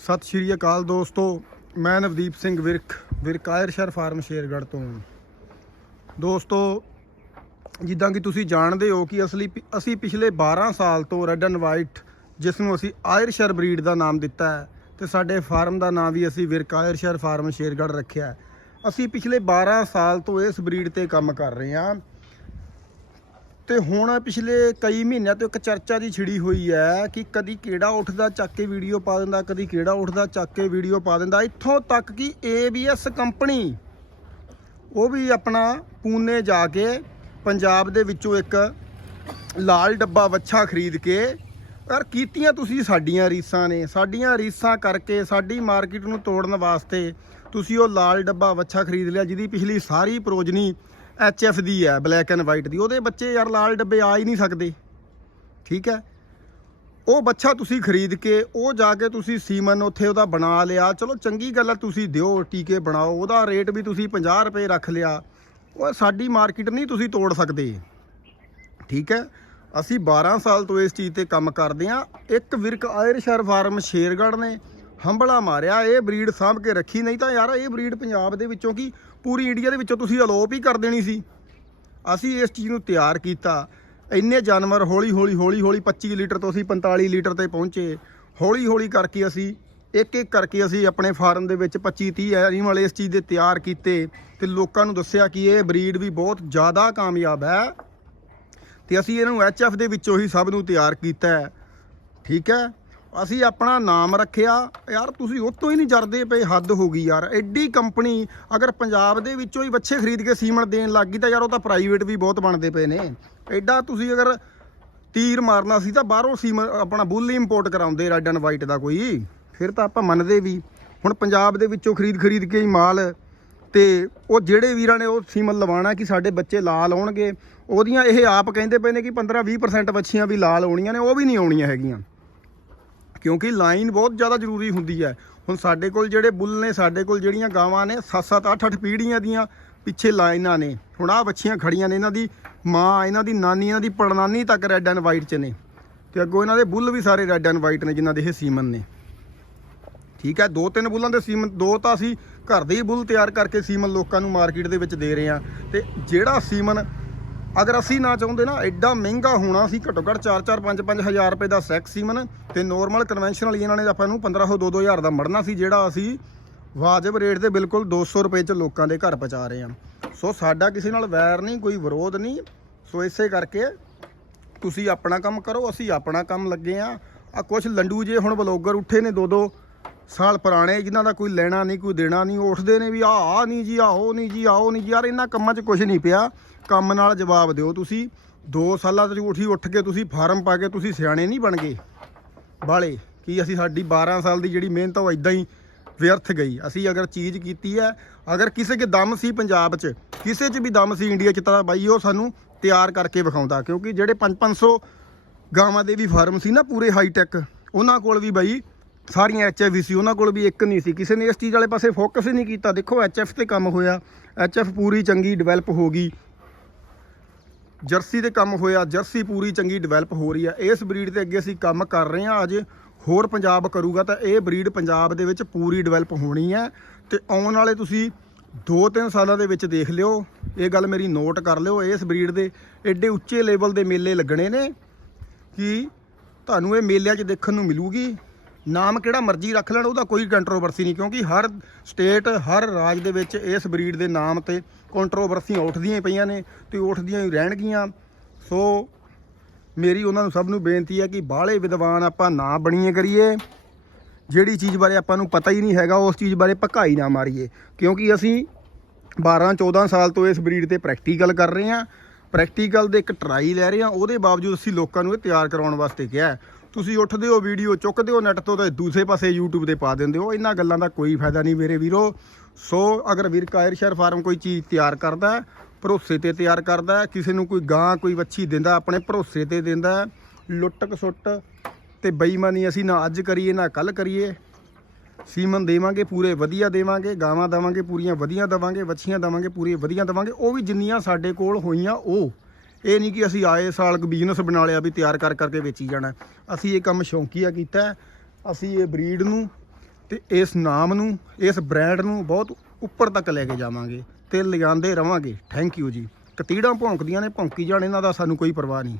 ਸਤਿ ਸ਼੍ਰੀ ਅਕਾਲ ਦੋਸਤੋ, ਮੈਂ ਨਵਦੀਪ ਸਿੰਘ ਵਿਰਕ ਵਿਰਕਾਇਰਸ਼ਰ ਫਾਰਮ ਸ਼ੇਰਗੜ੍ਹ ਤੋਂ। ਦੋਸਤੋ, ਜਿੱਦਾਂ ਕਿ ਤੁਸੀਂ ਜਾਣਦੇ ਹੋ ਕਿ ਅਸਲੀ ਅਸੀਂ ਪਿਛਲੇ 12 ਸਾਲ ਤੋਂ ਰੈੱਡ ਐਂਡ ਵਾਈਟ ਜਿਸ ਨੂੰ ਅਸੀਂ ਆਇਰਸ਼ਰ ਬਰੀਡ ਦਾ ਨਾਮ ਦਿੱਤਾ ਹੈ, ਤੇ ਸਾਡੇ ਫਾਰਮ ਦਾ ਨਾਮ ਵੀ ਅਸੀਂ ਵਿਰਕਾਇਰਸ਼ਰ ਫਾਰਮ ਸ਼ੇਰਗੜ੍ਹ ਰੱਖਿਆ ਅਸੀਂ ਪਿਛਲੇ 12 ਸਾਲ ਤੋਂ ਇਸ ਬਰੀਡ ਤੇ ਕੰਮ ਕਰ ਰਹੇ ਹਾਂ। ਤੇ ਹੁਣ ਪਿਛਲੇ ਕਈ ਮਹੀਨਿਆਂ ਤੋਂ ਇੱਕ ਚਰਚਾ ਦੀ ਛਿੜੀ ਹੋਈ ਹੈ ਕਿ ਕਦੀ ਕਿਹੜਾ ਉੱਠਦਾ, ਚੱਕ ਕੇ ਵੀਡੀਓ ਪਾ ਦਿੰਦਾ, ਕਦੀ ਕਿਹੜਾ ਉੱਠਦਾ, ਚੱਕ ਕੇ ਵੀਡੀਓ ਪਾ ਦਿੰਦਾ। ਇੱਥੋਂ ਤੱਕ ਕਿ ABS ਕੰਪਨੀ, ਉਹ ਵੀ ਆਪਣਾ ਪੂਨੇ ਜਾ ਕੇ ਪੰਜਾਬ ਦੇ ਵਿੱਚੋਂ ਇੱਕ ਲਾਲ ਡੱਬਾ ਵੱਛਾ ਖਰੀਦ ਕੇ ਯਾਰ ਕੀਤੀਆਂ ਤੁਸੀਂ ਸਾਡੀਆਂ ਰੀਸਾਂ ਨੇ। ਸਾਡੀਆਂ ਰੀਸਾਂ ਕਰਕੇ ਸਾਡੀ ਮਾਰਕੀਟ ਨੂੰ ਤੋੜਨ ਵਾਸਤੇ ਤੁਸੀਂ ਉਹ ਲਾਲ ਡੱਬਾ ਵੱਛਾ ਖਰੀਦ ਲਿਆ, ਜਿਹਦੀ ਪਿਛਲੀ ਸਾਰੀ ਪ੍ਰੋਜਨੀ ਐਫ ਦੀ ਹੈ ਬਲੈਕ ਐਂਡ ਵਾਈਟ ਦੀ। ਉਹਦੇ ਬੱਚੇ ਯਾਰ ਲਾਲ ਡੱਬੇ ਆ ਹੀ ਨਹੀਂ ਸਕਦੇ। ਠੀਕ ਹੈ? ਉਹ ਬੱਚਾ ਤੁਸੀਂ ਖਰੀਦ ਕੇ, ਉਹ ਜਾ ਕੇ ਤੁਸੀਂ ਸੀਮਨ ਉੱਥੇ ਉਹਦਾ ਬਣਾ ਲਿਆ। ਚਲੋ ਚੰਗੀ ਗੱਲ ਹੈ, ਤੁਸੀਂ ਦਿਓ ਟੀਕੇ ਬਣਾਓ। ਉਹਦਾ ਰੇਟ ਵੀ ਤੁਸੀਂ 50 ਰੁਪਏ ਰੱਖ ਲਿਆ। ਉਹ ਸਾਡੀ ਮਾਰਕੀਟ ਨਹੀਂ ਤੁਸੀਂ ਤੋੜ ਸਕਦੇ। ਠੀਕ ਹੈ? ਅਸੀਂ 12 ਸਾਲ ਤੋਂ ਇਸ ਚੀਜ਼ ਤੇ ਕੰਮ ਕਰਦੇ ਆਂ ਇੱਕ ਵਿਰਕ ਆਇਰਸ਼ਰ ਫਾਰਮ ਸ਼ੇਰਗੜ੍ਹ ਨੇ। ਹੰਬਲਾ ਮਾਰਿਆ, ਇਹ ਬਰੀਡ ਸਾਂਭ ਕੇ ਰੱਖੀ, ਨਹੀਂ ਤਾਂ ਯਾਰ ਇਹ ਬਰੀਡ ਪੰਜਾਬ ਦੇ ਵਿੱਚੋਂ ਕੀ, ਪੂਰੀ ਇੰਡੀਆ ਦੇ ਵਿੱਚੋਂ ਤੁਸੀਂ ਅਲੋਪ ਹੀ ਕਰ ਦੇਣੀ ਸੀ। ਅਸੀਂ ਇਸ ਚੀਜ਼ ਨੂੰ ਤਿਆਰ ਕੀਤਾ। ਇੰਨੇ ਜਾਨਵਰ ਹੌਲੀ ਹੌਲੀ ਹੌਲੀ ਹੌਲੀ 25 ਲੀਟਰ ਤੋਂ ਅਸੀਂ 45 ਲੀਟਰ ਤੇ ਪਹੁੰਚੇ। ਹੌਲੀ ਹੌਲੀ ਕਰਕੇ ਅਸੀਂ ਇੱਕ ਇੱਕ ਕਰਕੇ ਅਸੀਂ ਆਪਣੇ ਫਾਰਮ ਦੇ ਵਿੱਚ 25 30 ਐਨੀਮਲ ਇਸ ਚੀਜ਼ ਦੇ ਤਿਆਰ ਕੀਤੇ ਤੇ ਲੋਕਾਂ ਨੂੰ ਦੱਸਿਆ ਕਿ ਇਹ ਬਰੀਡ ਵੀ ਬਹੁਤ ਜ਼ਿਆਦਾ ਕਾਮਯਾਬ ਹੈ। ਤੇ ਅਸੀਂ ਇਹਨੂੰ ਨੂੰ ਐਫ ਦੇ ਵਿੱਚੋਂ ਹੀ ਸਭ ਨੂੰ ਤਿਆਰ ਕੀਤਾ ਠੀਕ ਹੈ? ਅਸੀਂ ਆਪਣਾ ਨਾਮ ਰੱਖਿਆ। ਯਾਰ, ਤੁਸੀਂ ਉਹ ਤੋਂ ਹੀ ਨਹੀਂ ਜਰਦੇ ਪਏ, ਹੱਦ ਹੋ ਗਈ ਯਾਰ। ਐਡੀ ਕੰਪਨੀ, ਅਗਰ ਪੰਜਾਬ ਦੇ ਵਿੱਚੋਂ ਹੀ ਬੱਚੇ ਖਰੀਦ ਕੇ ਸੀਮਨ ਦੇਣ ਲੱਗ ਗਈ ਤਾਂ ਯਾਰ ਉਹ ਤਾਂ ਪ੍ਰਾਈਵੇਟ ਵੀ ਬਹੁਤ ਬਣਦੇ ਪਏ ਨੇ। ਐਡਾ ਤੁਸੀਂ ਅਗਰ ਤੀਰ ਮਾਰਨਾ ਸੀ ਤਾਂ ਬਾਹਰੋਂ ਸੀਮ ਆਪਣਾ ਬੁੱਲ ਇੰਪੋਰਟ ਕਰਾਉਂਦੇ ਰੈੱਡ ਐਂਡ ਵਾਈਟ ਦਾ ਕੋਈ। ਫਿਰ ਤਾਂ ਆਪਾਂ ਮੰਨਦੇ ਵੀ, ਹੁਣ ਪੰਜਾਬ ਦੇ ਵਿੱਚੋਂ ਖਰੀਦ ਖਰੀਦ ਕੇ ਹੀ ਮਾਲ ਤੇ ਉਹ ਜਿਹੜੇ ਵੀਰਾਂ ਨੇ ਉਹ ਸੀਮਨ ਲਵਾਣਾ ਕਿ ਸਾਡੇ ਬੱਚੇ ਲਾਲ ਆਉਣਗੇ, ਉਹਦੀਆਂ ਇਹ ਆਪ ਕਹਿੰਦੇ ਪਏ ਨੇ ਕਿ 15-20% ਬੱਚੀਆਂ ਵੀ ਲਾਲ ਆਉਣੀਆਂ ਨੇ, ਉਹ ਵੀ ਨਹੀਂ ਆਉਣੀਆਂ ਹੈਗੀਆਂ। ਕਿਉਂਕਿ ਲਾਈਨ ਬਹੁਤ ਜ਼ਿਆਦਾ ਜ਼ਰੂਰੀ ਹੁੰਦੀ ਹੈ। ਹੁਣ ਸਾਡੇ ਕੋਲ ਜਿਹੜੇ ਬੁੱਲ ਨੇ, ਸਾਡੇ ਕੋਲ ਜਿਹੜੀਆਂ ਗਾਵਾਂ ਨੇ 7-7 8-8 ਪੀੜ੍ਹੀਆਂ ਦੀਆਂ ਪਿੱਛੇ ਲਾਈਨਾਂ ਨੇ। ਹੁਣ ਆਹ ਬੱਚੀਆਂ ਖੜੀਆਂ ਨੇ, ਇਹਨਾਂ ਦੀ ਮਾਂ, ਇਹਨਾਂ ਦੀ ਨਾਨੀ, ਇਹਨਾਂ ਦੀ ਪੜਨਾਨੀ ਤੱਕ ਰੈੱਡ ਐਂਡ ਵਾਈਟ 'ਚ ਨੇ। ਤੇ ਅੱਗੋਂ ਇਹਨਾਂ ਦੇ ਬੁੱਲ ਵੀ ਸਾਰੇ ਰੈੱਡ ਐਂਡ ਵਾਈਟ ਨੇ, ਜਿਨ੍ਹਾਂ ਦੇ ਇਹ ਸੀਮਨ ਨੇ। ਠੀਕ ਹੈ ਦੋ ਤਿੰਨ ਬੁੱਲਾਂ ਦੇ ਸੀਮਨ, ਦੋ ਤਾਂ ਅਸੀਂ ਘਰ ਦੇ ਹੀ ਬੁੱਲ ਤਿਆਰ ਕਰਕੇ ਸੀਮਨ ਲੋਕਾਂ ਨੂੰ ਮਾਰਕੀਟ ਦੇ ਵਿੱਚ ਦੇ ਰਹੇ ਹਾਂ। ਤੇ ਜਿਹੜਾ ਸੀਮਨ ਅਗਰ ਅਸੀਂ ਨਾ ਚਾਹੁੰਦੇ ਨਾ, ਐਡਾ ਮਹਿੰਗਾ ਹੋਣਾ ਸੀ, ਘੱਟੋ ਘੱਟ 4-4 5-5 ਹਜ਼ਾਰ ਰੁਪਏ ਦਾ ਸੈਕਸ ਸੀਮਨ ਤੇ ਨੋਰਮਲ ਕਨਵੈਨਸ਼ਨਲ ਇਹਨਾਂ ਨੇ ਆਪਾਂ ਨੂੰ 1500 2-2000 ਦਾ ਮੜਨਾ ਸੀ, ਜਿਹੜਾ ਅਸੀਂ ਵਾਜਬ ਰੇਟ ਦੇ ਬਿਲਕੁਲ 200 ਰੁਪਏ ਚ ਲੋਕਾਂ ਦੇ ਘਰ ਪਹੁੰਚਾ ਰਹੇ ਹਾਂ। ਸੋ ਸਾਡਾ ਕਿਸੇ ਨਾਲ ਵੈਰ ਨਹੀਂ, ਕੋਈ ਵਿਰੋਧ ਨਹੀਂ। ਸੋ ਇਸੇ ਕਰਕੇ ਤੁਸੀਂ ਆਪਣਾ ਕੰਮ ਕਰੋ, ਅਸੀਂ ਆਪਣਾ ਕੰਮ ਲੱਗੇ ਆ ਆ ਕੁਝ ਲੰਡੂ ਜੇ ਹੁਣ ਬਲੌਗਰ ਉੱਠੇ ਨੇ ਦੋ ਦੋ ਸਾਲ ਪੁਰਾਣੇ ਜਿਨ੍ਹਾਂ ਦਾ ਕੋਈ ਲੈਣਾ ਨਹੀਂ, ਕੋਈ ਦੇਣਾ ਨਹੀਂ ਉਹ ਉੱਠਦੇ ਨੇ ਵੀ ਆਹ ਆ ਨਹੀਂ ਜੀ, ਆਹੋ ਨਹੀਂ ਜੀ, ਆਹੋ ਨਹੀਂ ਜੀ। ਯਾਰ ਇਹਨਾਂ ਕੰਮਾਂ 'ਚ ਕੁਝ ਨਹੀਂ ਪਿਆ। ਕੰਮ ਨਾਲ ਜਵਾਬ ਦਿਓ ਤੁਸੀਂ। 2 ਸਾਲਾਂ ਤੋਂ ਉਠੀ ਉੱਠ ਕੇ ਤੁਸੀਂ ਫਾਰਮ ਪਾ ਕੇ ਤੁਸੀਂ ਸਿਆਣੇ ਨਹੀਂ ਬਣ ਗਏ। ਬਾਲੇ, ਕੀ ਅਸੀਂ ਸਾਡੀ 12 ਸਾਲ ਦੀ ਜਿਹੜੀ ਮਿਹਨਤ ਉਹ ਇਦਾਂ ਹੀ ਵਿਅਰਥ ਗਈ। ਅਸੀਂ ਅਗਰ ਚੀਜ਼ ਕੀਤੀ ਹੈ, ਅਗਰ ਕਿਸੇ ਕੇ ਦਮ ਸੀ ਪੰਜਾਬ 'ਚ, ਕਿਸੇ 'ਚ ਵੀ ਦਮ ਸੀ ਇੰਡੀਆ 'ਚ, ਤਾਂ ਬਾਈ ਉਹ ਸਾਨੂੰ ਤਿਆਰ ਕਰਕੇ ਵਿਖਾਉਂਦਾ। ਕਿਉਂਕਿ ਜਿਹੜੇ 5-500 ਗਾਵਾਂ ਦੇ ਵੀ ਫਾਰਮ ਸੀ ਨਾ ਪੂਰੇ ਹਾਈ ਟੈਕ ਉਹਨਾਂ ਕੋਲ ਵੀ ਬਾਈ ਸਾਰੀਆਂ ਐਚਐਫ ਸੀ, ਉਹਨਾਂ ਕੋਲ ਵੀ ਇੱਕ ਨਹੀਂ ਸੀ। ਕਿਸੇ ਨੇ ਇਸ ਚੀਜ਼ ਵਾਲੇ ਪਾਸੇ ਫੋਕਸ ਹੀ ਨਹੀਂ ਕੀਤਾ। ਦੇਖੋ ਐਚਐਫ ਤੇ ਕੰਮ ਹੋਇਆ। ਐਚਐਫ ਪੂਰੀ ਚੰਗੀ ਡਿਵੈਲਪ ਹੋ ਗਈ। ਜਰਸੀ ਤੇ ਕੰਮ ਹੋਇਆ। ਜਰਸੀ ਪੂਰੀ ਚੰਗੀ ਡਿਵੈਲਪ ਹੋ ਰਹੀ ਹੈ ਇਸ ਬਰੀਡ ਤੇ ਅੱਗੇ ਅਸੀਂ ਕੰਮ ਕਰ ਰਹੇ ਹਾਂ। ਅਜੇ ਹੋਰ ਪੰਜਾਬ ਕਰੂਗਾ ਤਾਂ ਇਹ ਬਰੀਡ ਪੰਜਾਬ ਦੇ ਵਿੱਚ ਪੂਰੀ ਡਿਵੈਲਪ ਹੋਣੀ ਹੈ। ਤੇ ਆਉਣ ਵਾਲੇ ਤੁਸੀਂ 2-3 ਸਾਲਾਂ ਦੇ ਵਿੱਚ ਦੇਖ ਲਿਓ। ਇਹ ਗੱਲ ਮੇਰੀ ਨੋਟ ਕਰ ਲਿਓ। ਇਸ ਬਰੀਡ ਦੇ ਐਡੇ ਉੱਚੇ ਲੈਵਲ ਦੇ ਮੇਲੇ ਲੱਗਣੇ ਨੇ ਕਿ ਤੁਹਾਨੂੰ ਇਹ ਮੇਲਿਆਂ 'ਚ ਦੇਖਣ ਨੂੰ ਮਿਲੂਗੀ। ਨਾਮ ਕਿਹੜਾ ਮਰਜ਼ੀ ਰੱਖ ਲੈਣ, ਉਹਦਾ ਕੋਈ ਕੰਟਰੋਵਰਸੀ ਨਹੀਂ, ਕਿਉਂਕਿ ਹਰ ਸਟੇਟ ਹਰ ਰਾਜ ਦੇ ਵਿੱਚ ਇਸ ਬਰੀਡ ਦੇ ਨਾਮ ਤੇ ਕੰਟਰੋਵਰਸੀਆਂ ਉੱਠਦੀਆਂ ਹੀ ਪਈਆਂ ਨੇ ਤੇ ਉੱਠਦੀਆਂ ਹੀ ਰਹਿਣਗੀਆਂ। ਸੋ ਮੇਰੀ ਉਹਨਾਂ ਨੂੰ ਸਭ ਨੂੰ ਬੇਨਤੀ ਹੈ ਕਿ ਬਾਹਲੇ ਵਿਦਵਾਨ ਆਪਾਂ ਨਾ ਬਣੀਏ ਕਰੀਏ। ਜਿਹੜੀ ਚੀਜ਼ ਬਾਰੇ ਆਪਾਂ ਨੂੰ ਪਤਾ ਹੀ ਨਹੀਂ ਹੈਗਾ, ਉਸ ਚੀਜ਼ ਬਾਰੇ ਭਕਾਈ ਨਾ ਮਾਰੀਏ। ਕਿਉਂਕਿ ਅਸੀਂ 12 14 ਸਾਲ ਤੋਂ ਇਸ ਬਰੀਡ ਤੇ ਪ੍ਰੈਕਟੀਕਲ ਕਰ ਰਹੇ ਹਾਂ। ਪ੍ਰੈਕਟੀਕਲ ਦੇ ਇੱਕ ਟਰਾਈ ਲੈ ਰਹੇ ਹਾਂ, ਉਹਦੇ ਬਾਵਜੂਦ ਅਸੀਂ ਲੋਕਾਂ ਨੂੰ ਇਹ ਤਿਆਰ ਕਰਾਉਣ ਵਾਸਤੇ ਕਿਹਾ ਤੁਸੀਂ ਉੱਠਦੇ ਹੋ ਵੀਡੀਓ ਚੁੱਕਦੇ ਹੋ ਨੈਟ ਤੋਂ ਤੇ ਦੂਸਰੇ ਪਾਸੇ YouTube ਤੇ ਪਾ ਦਿੰਦੇ ਹੋ। ਇਹਨਾਂ ਗੱਲਾਂ ਦਾ ਕੋਈ ਫਾਇਦਾ ਨਹੀਂ ਮੇਰੇ ਵੀਰੋ। ਸੋ ਅਗਰ ਵੀਰ ਕਾਇਰਸ਼ਰ ਫਾਰਮ ਕੋਈ ਚੀਜ਼ ਤਿਆਰ ਕਰਦਾ ਭਰੋਸੇ ਤੇ ਤਿਆਰ ਕਰਦਾ ਕਿਸੇ ਨੂੰ ਕੋਈ ਗਾਂ ਕੋਈ ਵੱਛੀ ਦਿੰਦਾ ਆਪਣੇ ਭਰੋਸੇ ਤੇ ਦਿੰਦਾ ਹੈ, ਲੁੱਟ ਕਸੁੱਟ ਤੇ ਬੇਈਮਾਨੀ ਅਸੀਂ ਨਾ ਅੱਜ ਕਰੀਏ ਨਾ ਕੱਲ ਕਰੀਏ। ਸੀਮਨ ਦੇਵਾਂਗੇ ਪੂਰੇ ਵਧੀਆ ਦੇਵਾਂਗੇ ਗਾਵਾਂ ਦੇਵਾਂਗੇ ਪੂਰੀਆਂ ਵਧੀਆ ਦੇਵਾਂਗੇ ਵੱਛੀਆਂ ਦੇਵਾਂਗੇ ਪੂਰੀਆਂ ਵਧੀਆ ਦੇਵਾਂਗੇ। ਉਹ ਵੀ ਜਿੰਨੀਆਂ ਸਾਡੇ ਕੋਲ ਹੋਈਆਂ ਉਹ ਇਹ ਨਹੀਂ ਕਿ ਅਸੀਂ ਆਏ ਸਾਲ ਕ ਬਿਜ਼ਨਸ ਬਣਾ ਲਿਆ ਵੀ ਤਿਆਰ ਕਰ ਕਰਕੇ ਵੇਚੀ ਜਾਣਾ। ਅਸੀਂ ਇਹ ਕੰਮ ਸ਼ੌਂਕੀਆ ਕੀਤਾ ਅਸੀਂ ਇਹ ਬਰੀਡ ਨੂੰ ਤੇ ਇਸ ਨਾਮ ਨੂੰ, ਇਸ ਬ੍ਰਾਂਡ ਨੂੰ ਬਹੁਤ ਉੱਪਰ ਤੱਕ ਲੈ ਕੇ ਜਾਵਾਂਗੇ ਤੇ ਲਿਆਂਦੇ ਰਵਾਂਗੇ। ਥੈਂਕ ਯੂ ਜੀ। ਕਤੀੜਾਂ ਭੌਂਕਦੀਆਂ ਨੇ, ਭੌਂਕੀ ਜਾਣ, ਇਹਨਾਂ ਦਾ ਸਾਨੂੰ ਕੋਈ ਪਰਵਾਹ ਨਹੀਂ।